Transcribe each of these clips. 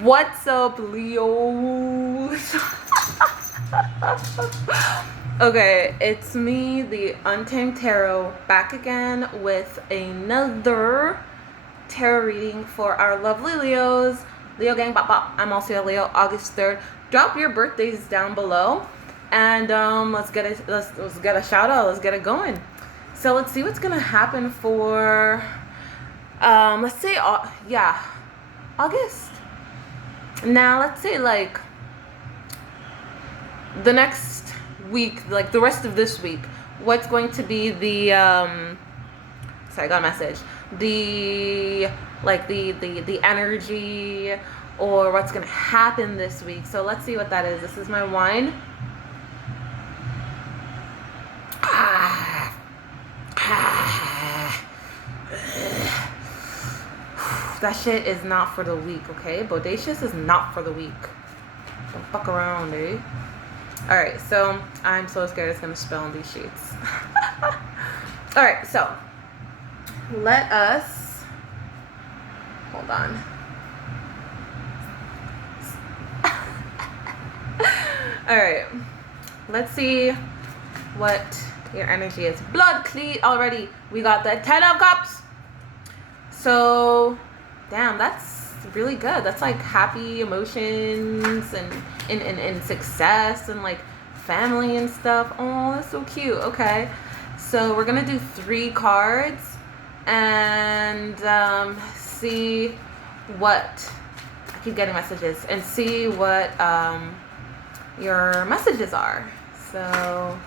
What's up, Leos? Okay, it's me, the Untamed Tarot, back again with another tarot reading for our lovely Leos. Leo gang, bop bop. I'm also a Leo, August 3rd. Drop your birthdays down below, and let's get a shout out. Let's get it going. So let's see what's gonna happen for let's say August. Now let's say like the next week, like the rest of this week, what's going to be the sorry, I got a message. The energy, or what's gonna happen this week. So let's see what that is. This is my wine. That shit is not for the weak, okay? Bodacious is not for the weak. Don't fuck around, eh? Alright, so I'm so scared it's gonna spill on these sheets. Alright, so let us hold on. Alright, let's see what your energy is. Blood cleat already. We got the 10 of Cups. So damn, that's really good. That's like happy emotions and success and like family and stuff. Oh, that's so cute. Okay, so we're gonna do 3 cards and see what, I keep getting messages, and see what your messages are. So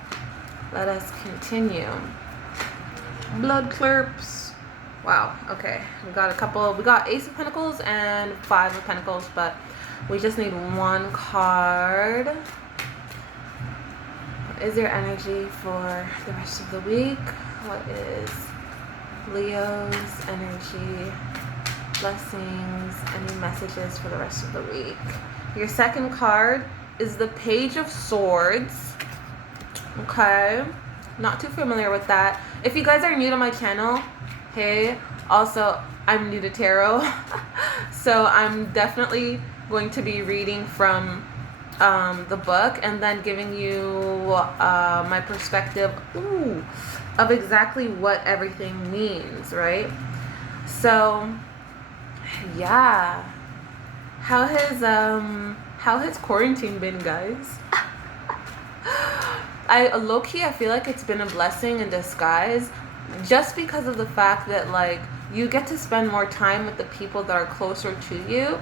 let us continue. Blood clerps. Wow, okay. We got Ace of Pentacles and 5 of Pentacles, but we just need 1 card. What is your energy for the rest of the week? What is Leo's energy? Blessings, any messages for the rest of the week? Your second card is the Page of Swords. Okay. Not too familiar with that. If you guys are new to my channel, hey, also I'm new to tarot, so I'm definitely going to be reading from the book and then giving you my perspective of exactly what everything means, right? So yeah, how has quarantine been, guys? I feel like it's been a blessing in disguise, just because of the fact that like you get to spend more time with the people that are closer to you,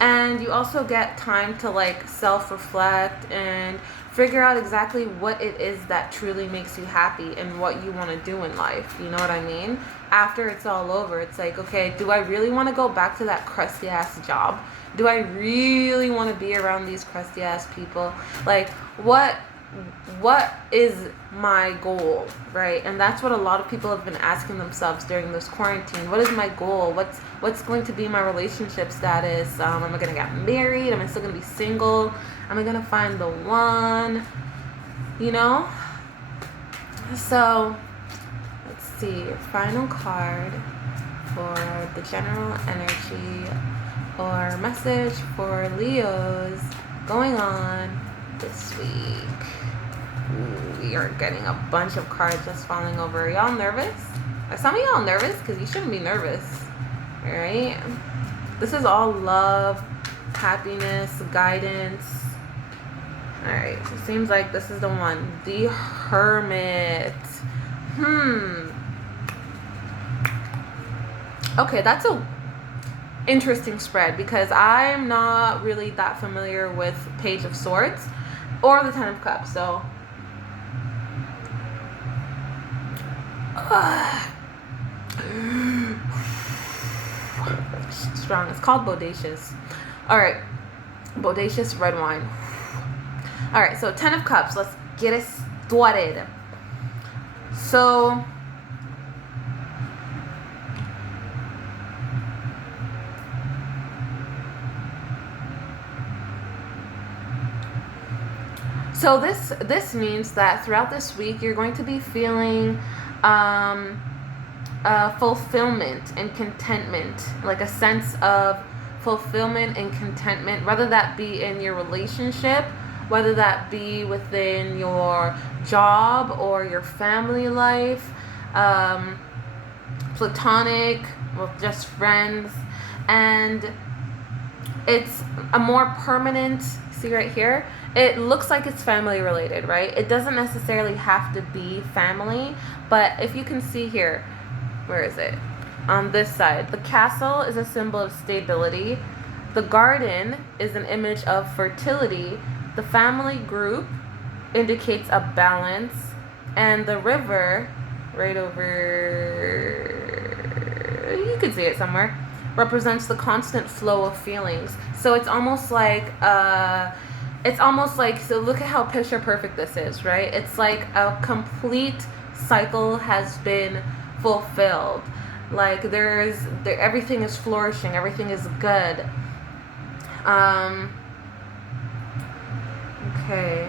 and you also get time to like self-reflect and figure out exactly what it is that truly makes you happy and what you want to do in life. You know what I mean? After it's all over, it's like, okay, do I really want to go back to that crusty ass job? Do I really want to be around these crusty ass people? Like, what is my goal, right? And that's what a lot of people have been asking themselves during this quarantine. What is my goal? What's going to be my relationship status? Am I gonna get married? Am I still gonna be single? Am I gonna find the one? You know? So let's see, your final card for the general energy or message for Leos going on this week. Ooh, we are getting a bunch of cards just falling over. Are y'all nervous? Are some of y'all nervous? Because you shouldn't be nervous. Alright? This is all love, happiness, guidance. Alright, it seems like this is the one. The Hermit. Okay, that's a interesting spread, because I'm not really that familiar with Page of Swords or the 10 of Cups, so strong. It's called Bodacious. Alright, Bodacious red wine. Alright, so 10 of Cups, let's get it started. So this means that throughout this week you're going to be feeling fulfillment and contentment, like a sense of fulfillment and contentment, whether that be in your relationship, whether that be within your job or your family life, platonic, with just friends, and it's a more permanent, see right here, it looks like it's family related, right? It doesn't necessarily have to be family, but if you can see here, where is it? On this side, the castle is a symbol of stability. The garden is an image of fertility. The family group indicates a balance. And the river, right over, you can see it somewhere, represents the constant flow of feelings. So it's almost like, so look at how picture perfect this is, right? It's like a complete cycle has been fulfilled. Like everything is flourishing, everything is good. Okay.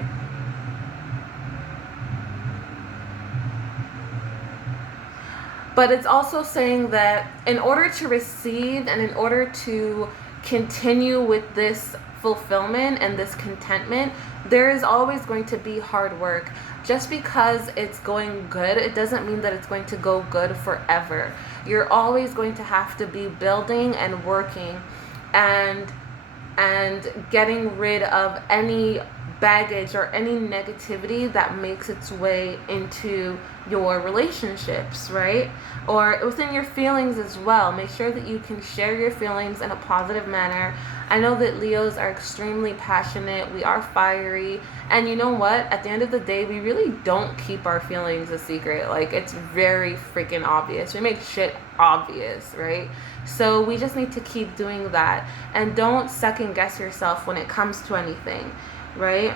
But it's also saying that in order to receive and in order to continue with this fulfillment and this contentment, there is always going to be hard work. Just because it's going good, it doesn't mean that it's going to go good forever. You're always going to have to be building and working and getting rid of any baggage or any negativity that makes its way into your relationships, right? Or within your feelings as well. Make sure that you can share your feelings in a positive manner. I know that Leos are extremely passionate. We are fiery. And you know what? At the end of the day, we really don't keep our feelings a secret. Like, it's very freaking obvious. We make shit obvious, right? So we just need to keep doing that. And don't second guess yourself when it comes to anything, right?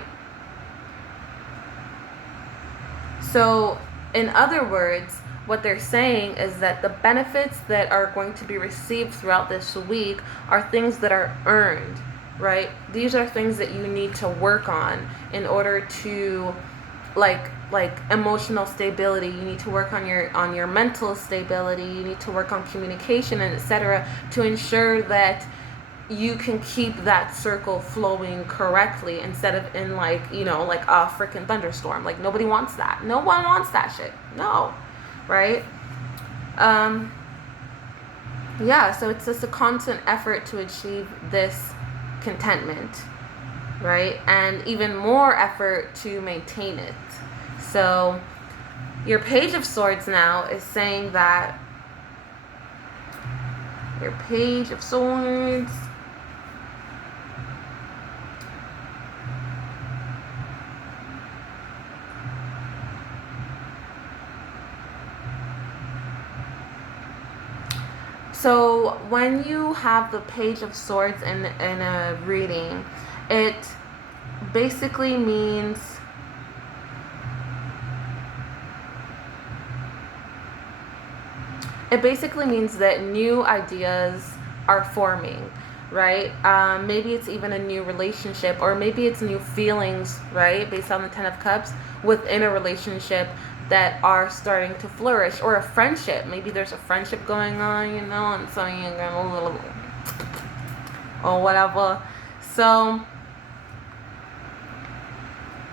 So, in other words, what they're saying is that the benefits that are going to be received throughout this week are things that are earned, right? These are things that you need to work on in order to, like emotional stability. You need to work on your mental stability. You need to work on communication and etc. to ensure that you can keep that circle flowing correctly instead of in like a freaking thunderstorm. Like, nobody wants that. No one wants that shit. No. Right? Yeah, so it's just a constant effort to achieve this contentment, right? And even more effort to maintain it. So your Page of Swords now is saying that your Page of Swords, so when you have the Page of Swords in a reading, it basically means that new ideas are forming, right? Maybe it's even a new relationship, or maybe it's new feelings, right? Based on the Ten of Cups within a relationship that are starting to flourish, or a friendship. Maybe there's a friendship going on, and so you're going a little, or whatever. So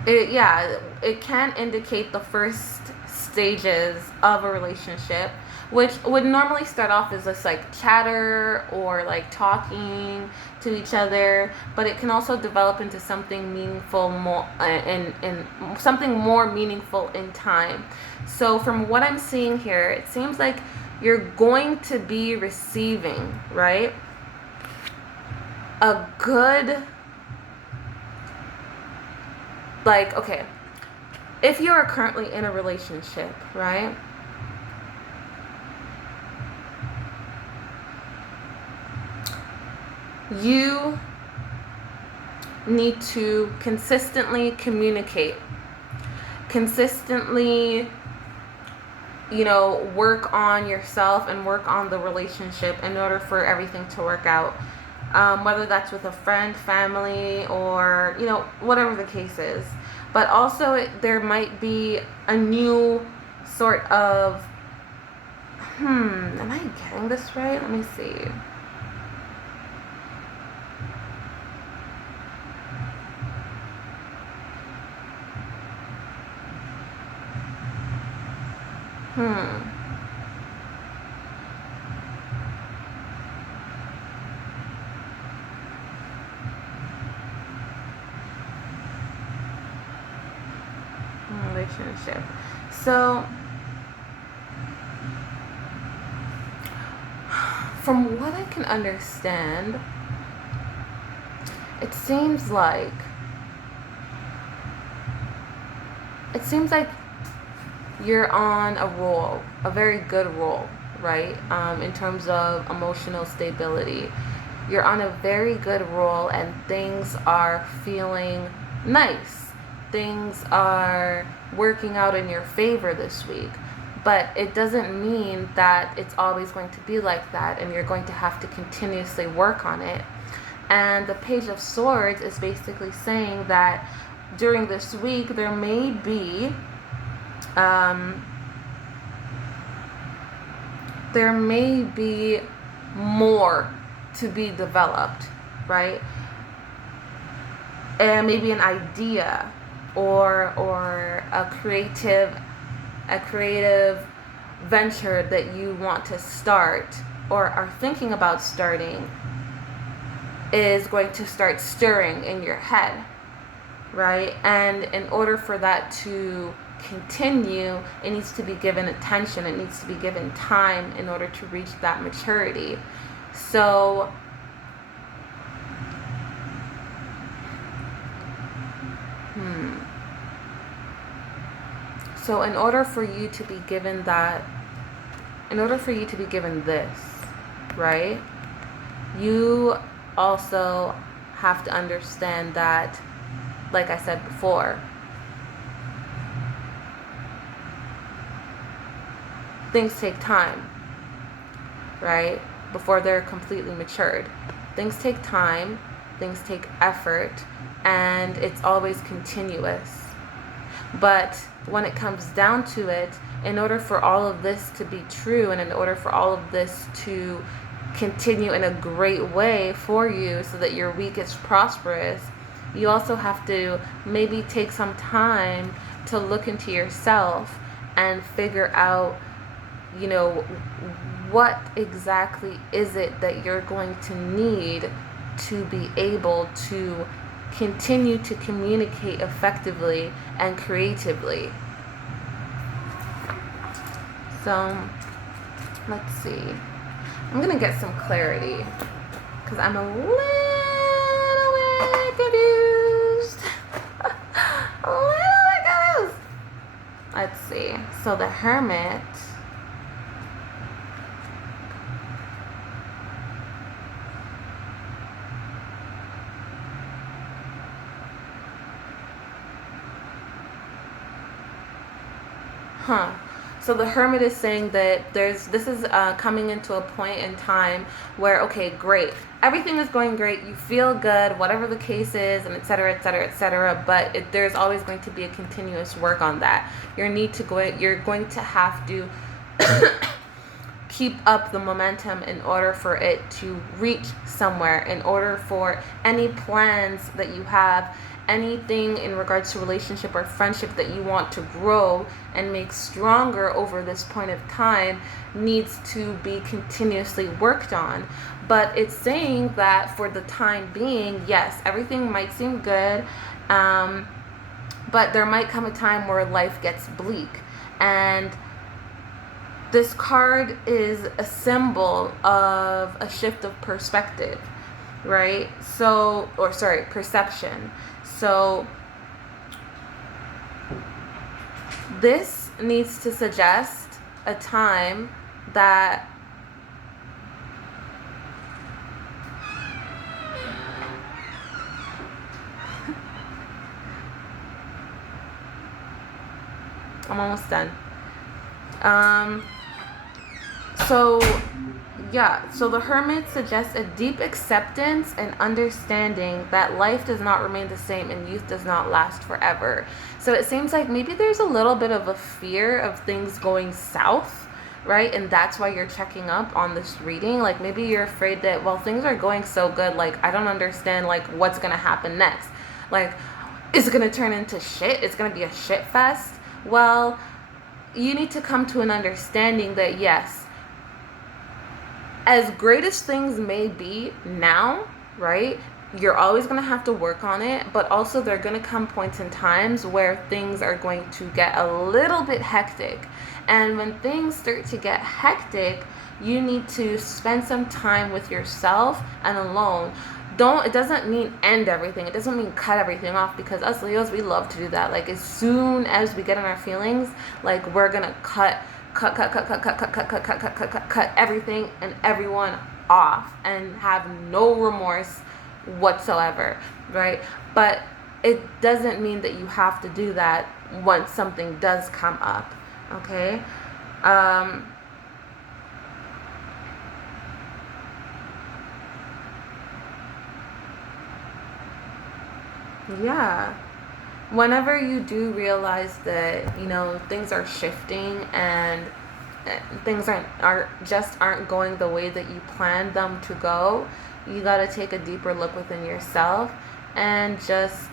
it can indicate the first stages of a relationship, which would normally start off as just like chatter or like talking to each other, but it can also develop into something meaningful more in something more meaningful in time. So from what I'm seeing here, it seems like you're going to be receiving, right, a good, like, okay, if you are currently in a relationship, right, you need to consistently communicate, consistently, work on yourself and work on the relationship in order for everything to work out. Whether that's with a friend, family, or, whatever the case is. But also there might be a new sort of, am I getting this right? Let me see. Relationship. So, from what I can understand, it seems like you're on a roll, a very good roll, right? In terms of emotional stability, you're on a very good roll, and things are feeling nice. Things are working out in your favor this week. But it doesn't mean that it's always going to be like that, and you're going to have to continuously work on it. And the Page of Swords is basically saying that during this week there may be more to be developed, right? And maybe an idea or a creative venture that you want to start or are thinking about starting is going to start stirring in your head, right? And in order for that to continue, it needs to be given attention, it needs to be given time in order to reach that maturity. So So in order for you to be given this, right, you also have to understand that, like I said before, things take time, right, before they're completely matured. Things take time, things take effort, and it's always continuous. But when it comes down to it, in order for all of this to be true, and in order for all of this to continue in a great way for you so that your week is prosperous, you also have to maybe take some time to look into yourself and figure out, what exactly is it that you're going to need to be able to continue to communicate effectively and creatively. So, let's see. I'm going to get some clarity because I'm a little bit confused. A little bit confused. Let's see. So, the Hermit. So the Hermit is saying that this is coming into a point in time where, okay, great, everything is going great, you feel good, whatever the case is, and et cetera, et cetera, et cetera, but there's always going to be a continuous work on that. You're going to have to keep up the momentum in order for it to reach somewhere, in order for any plans that you have, anything in regards to relationship or friendship that you want to grow and make stronger over this point of time needs to be continuously worked on. But it's saying that for the time being, yes, everything might seem good, but there might come a time where life gets bleak. And this card is a symbol of a shift of perspective, right? Perception. So this needs to suggest a time that I'm almost done. So the Hermit suggests a deep acceptance and understanding that life does not remain the same and youth does not last forever. So it seems like maybe there's a little bit of a fear of things going south, right? And that's why you're checking up on this reading. Like maybe you're afraid that, well, things are going so good, like I don't understand like what's gonna happen next. Like, is it gonna turn into shit? It's gonna be a shit fest? Well, you need to come to an understanding that yes, as great as things may be now, right? You're always going to have to work on it, but also there are going to come points in times where things are going to get a little bit hectic. And when things start to get hectic, you need to spend some time with yourself and alone. It doesn't mean end everything. It doesn't mean cut everything off, because us Leos, we love to do that. Like, as soon as we get in our feelings, like, we're going to cut everything and everyone off and have no remorse whatsoever, right? But it doesn't mean that you have to do that once something does come up, okay? Yeah. Whenever you do realize that, things are shifting and things aren't going the way that you planned them to go, you got to take a deeper look within yourself and just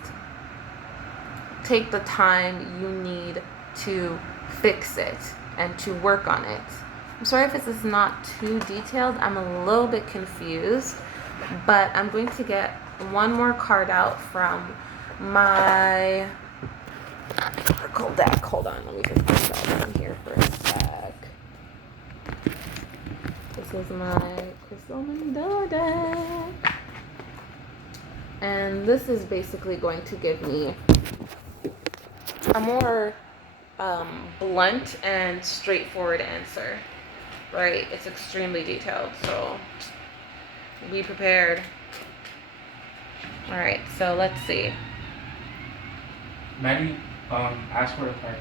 take the time you need to fix it and to work on it. I'm sorry if this is not too detailed. I'm a little bit confused, but I'm going to get one more card out from my oracle deck. Hold on, let me just put that down here for a sec. This is my Crystal Mandela deck. And this is basically going to give me a more blunt and straightforward answer, right? It's extremely detailed, so be prepared. All right, so let's see. Maddie asked for the part.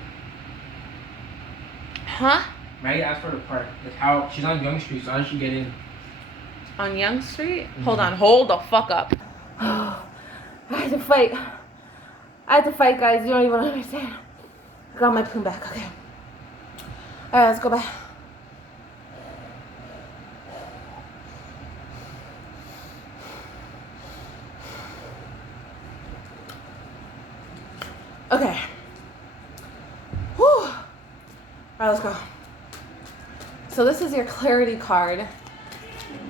Huh? Maddie asked for the part. That's how she's on Young Street, so how did she get in? On Young Street? Mm-hmm. Hold the fuck up. I had to fight, guys. You don't even understand. I got my poon back, okay. Alright, let's go back. Okay. Whew. Alright, let's go. So this is your clarity card.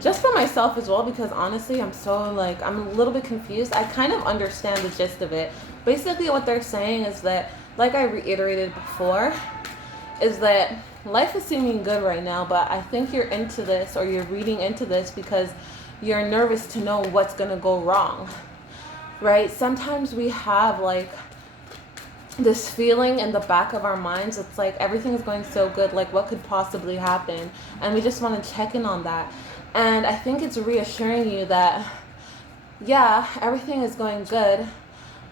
Just for myself as well, because honestly, I'm a little bit confused. I kind of understand the gist of it. Basically, what they're saying is that, like I reiterated before, is that life is seeming good right now, but I think you're into this, or you're reading into this because you're nervous to know what's going to go wrong, right? Sometimes we have this feeling in the back of our minds. It's like everything is going so good, like what could possibly happen? And we just want to check in on that. And I think it's reassuring you that, yeah, everything is going good,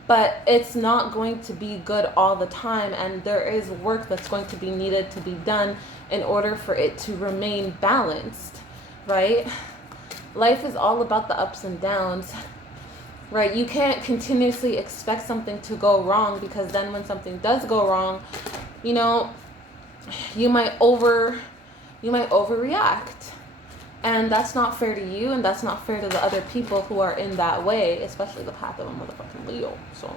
but it's not going to be good all the time. And there is work that's going to be needed to be done in order for it to remain balanced, right? Life is all about the ups and downs, right? You can't continuously expect something to go wrong, because then when something does go wrong, you might overreact. And that's not fair to you, and that's not fair to the other people who are in that way, especially the path of a motherfucking Leo. So,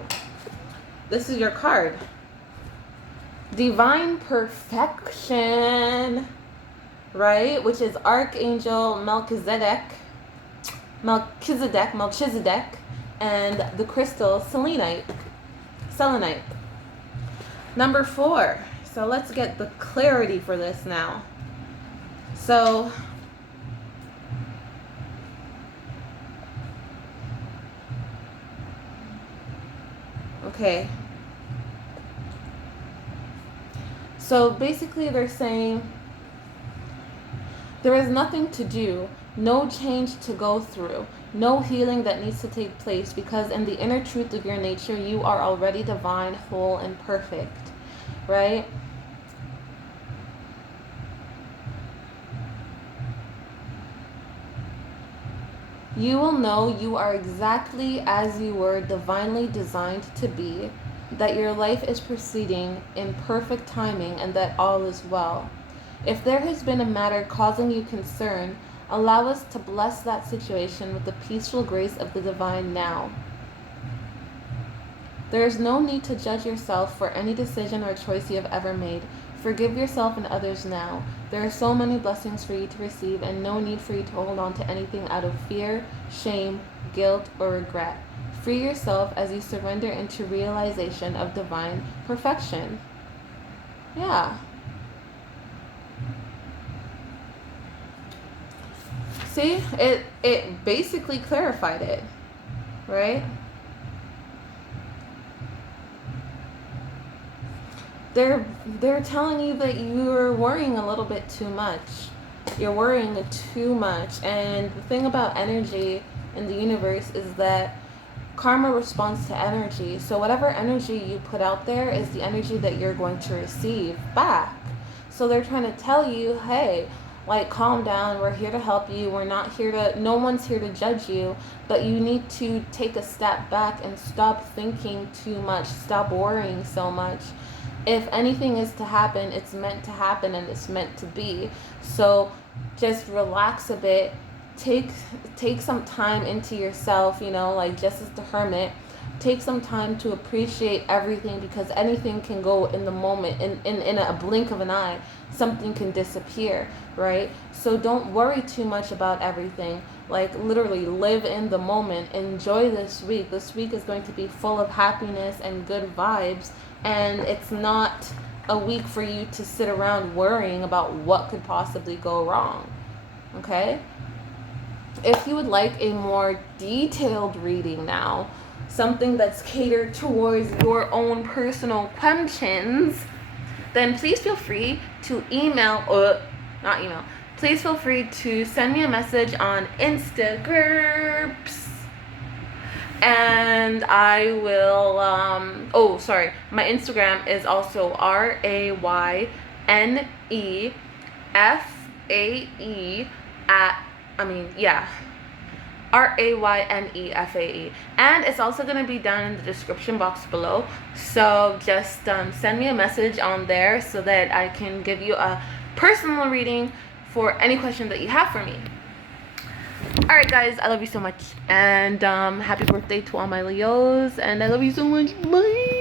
this is your card. Divine Perfection, right? Which is Archangel Melchizedek, and the crystal selenite. Number 4. So, let's get the clarity for this now. So, okay. So basically they're saying there is nothing to do, no change to go through, no healing that needs to take place, because in the inner truth of your nature, you are already divine, whole, and perfect, right? You will know you are exactly as you were divinely designed to be, that your life is proceeding in perfect timing, and that all is well. If there has been a matter causing you concern, allow us to bless that situation with the peaceful grace of the divine now. There is no need to judge yourself for any decision or choice you have ever made. Forgive yourself and others now. There are so many blessings for you to receive and no need for you to hold on to anything out of fear, shame, guilt, or regret. Free yourself as you surrender into realization of divine perfection. Yeah. See, it basically clarified it, right? They're telling you that you're worrying a little bit too much. You're worrying too much. And the thing about energy in the universe is that karma responds to energy. So whatever energy you put out there is the energy that you're going to receive back. So they're trying to tell you, hey, like, calm down. We're here to help you. We're not here to, no one's here to judge you. But you need to take a step back and stop thinking too much. Stop worrying so much. If anything is to happen, it's meant to happen and it's meant to be. So just relax a bit. Take some time into yourself, you know, like just as the hermit. Take some time to appreciate everything, because anything can go in the moment, in a blink of an eye. Something can disappear, right? So don't worry too much about everything. Like, literally live in the moment. Enjoy this week. This week is going to be full of happiness and good vibes. And it's not a week for you to sit around worrying about what could possibly go wrong. Okay? If you would like a more detailed reading now, something that's catered towards your own personal questions, then please feel free to please feel free to send me a message on Instagram. And I will, my Instagram is also RAYNEFAE RAYNEFAE, and it's also going to be down in the description box below. So just send me a message on there so that I can give you a personal reading for any question that you have for me. Alright guys, I love you so much, and happy birthday to all my Leos, and I love you so much. Bye.